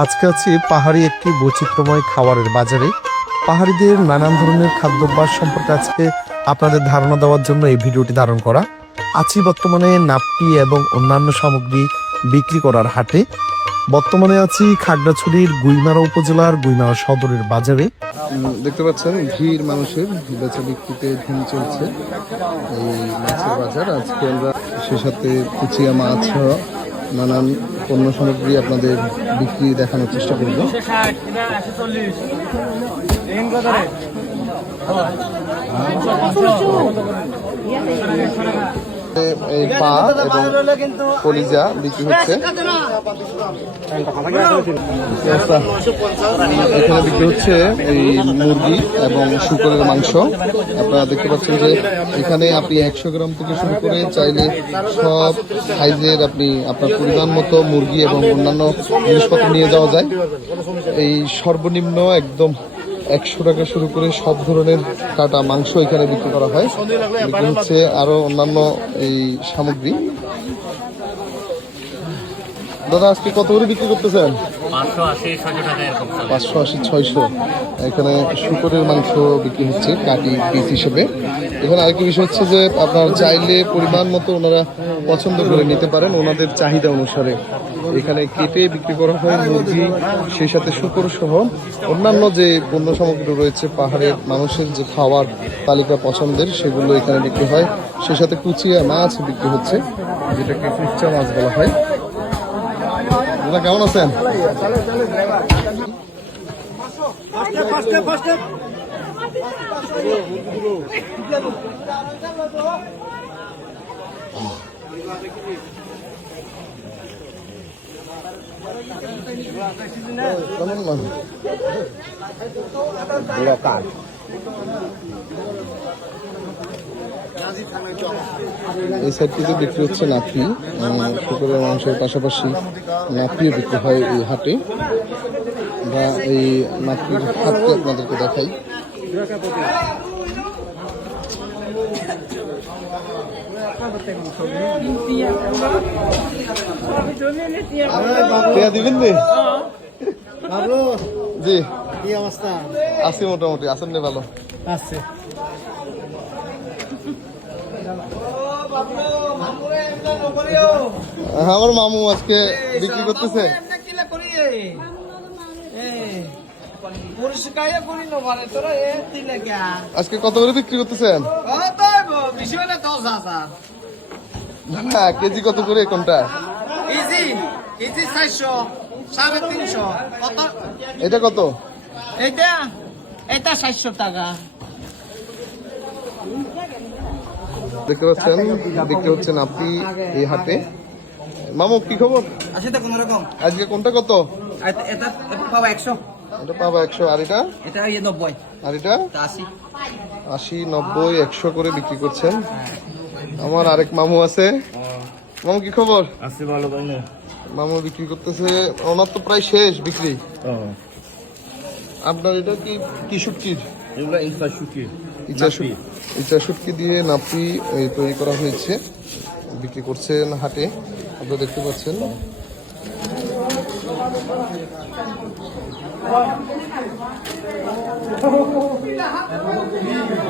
আজকে আছি পাহাড়ি একটি বৈচিত্র্যময় খাবারের বাজারে। পাহাড়িদের নানান ধরনের খাদ্যাভ্যাস সম্পর্কে আজকে আপনাদের ধারণা দেওয়ার জন্য এই ভিডিওটি ধারণ করা। আছি বর্তমানে নাপ্তি এবং অন্যান্য সামগ্রী বিক্রি করার হাটে। বর্তমানে আছি খাগড়াছড়ির গুইমারা উপজেলার গুইমারা সদরের বাজারে। দেখতে পাচ্ছেন ভিড়, মানুষের বেচা বিক্রিতে ধুম চলছে এই মাছের বাজার। আজকে আমরা সে সাথে কুচিয়া মাছ নানান পণ্য সামগ্রী আপনাদের বিক্রি দেখানোর চেষ্টা করব। এই পা এবং কলিজা বিক্রি হচ্ছে। এখানে বিক্রি হচ্ছে এই মুরগি এবং শুকরের মাংস। আপনারা দেখতে পাচ্ছেন যে এখানে আপনি 100 গ্রাম থেকে শুরু করে চাইলে সব সাইজের আপনি আপনার পরিমাণ মতো মুরগি এবং অন্যান্য জিনিসপত্র নিয়ে যাওয়া যায়। এই সর্বনিম্ন একদম 100 টাকা শুরু করে সব ধরনের কাটা মাংস এখানে বিক্রি করা হয়। বিক্রি হচ্ছে আরো অন্যান্য এই সামগ্রী। দাদা, আজকে কত করে বিক্রি করতেছেন? 580, 600। এখানে শুকরের মাংস বিক্রি হচ্ছে কাটি পিস হিসেবে। এখানে আরেকটি বিষয় হচ্ছে যে আপনার চাইলে পরিমাণ মতো ওনারা পছন্দ করে নিতে পারেন ওনাদের চাহিদা অনুসারে। এখানে কেটে বিক্রি করা হয় মুরগি, সেই সাথে শুকর সহ অন্যান্য যে পণ্য সামগ্রী রয়েছে পাহাড়ের মানুষের যে খাওয়ার তালিকা পছন্দের, সেগুলো এখানে বিক্রি হয়। সেই সাথে কুচিয়া মাছ বিক্রি হচ্ছে, যেটাকে কুচা মাছ বলা হয়। দাদা, কেমন আছেন? এই সাইডটিতে বিক্রি হচ্ছে নাপি, শুকরের মাংসের পাশাপাশি নাপিও বিক্রি হয় এই হাটে। বা এই নাপির হাটটি আপনাদেরকে দেখাই। দিবেন জি, কি অবস্থা? আছি মোটামুটি। আছেন না? ভালো আছে। আমার মামু আজকে বিক্রি করতেছে। আজকে কত করে বিক্রি করতেছেন? না, কেজি কত করে কোনটা? এটা কত? এটা 700 টাকা। দেখতে পাচ্ছেন বিক্রি হচ্ছেন আপনি এই হাটে। মামু, কি খবর? আজকে কোনটা কত? এটা পাবা 100। এটা পাবা 100। আর এটা? এটা 90। আর এটা 80, 90, 100 করে বিক্রি করছেন। আমার আরেক মামু আছে। মামু, কি খবর? আছি ভালো ভাই। না মামু বিক্রি করতেছে, ওনার তো প্রায় শেষ বিক্রি। আপনার এটা কি শুটকির? এগুলা ইচ্ছা শুটকি, ইচ্ছা শুটকি দিয়ে নাপি তৈরি করা হয়েছে, বিক্রি করছেন হাটে। আপনারা দেখতে পাচ্ছেন।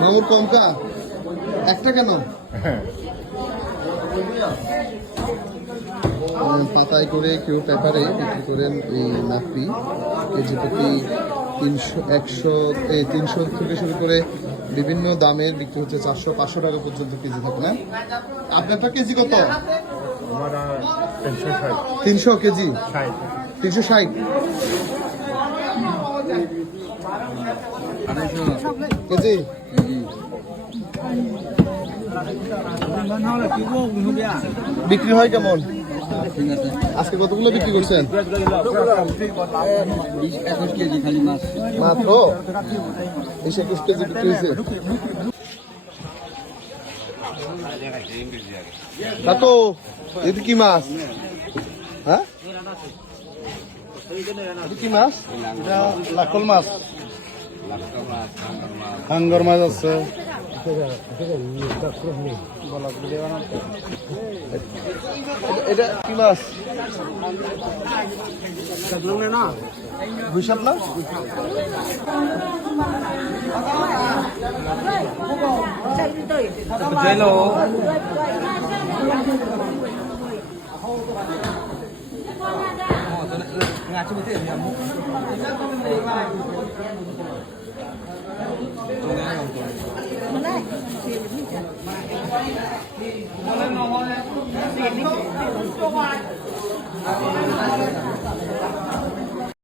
মামুর কমকা একটা কেন? পাতায় করে কেউ পেপারে বিক্রি করেন এই নাপি। কেজি প্রতি 300 থেকে শুরু করে বিভিন্ন দামের বিক্রি হচ্ছে। 400-500 টাকা পর্যন্ত কেজি থাকে না? আপনারটা কেজি কত? 300 কেজি, 360 কেজি। বিক্রি হয় কেমন? আজকে কতগুলো বিক্রি করছেন? 21 কেজি খালি মাছ মাত্র 21 কেজি বিক্রি হয়েছে। কাকু, এটা কি মাছ? হ্যাঁ, এটা কি মাছ? এটা লাকল মাছ, হাঙ্গর মাছ আছে। এটা কি মাছ? গুইসাপ না? Ngaco betul ya.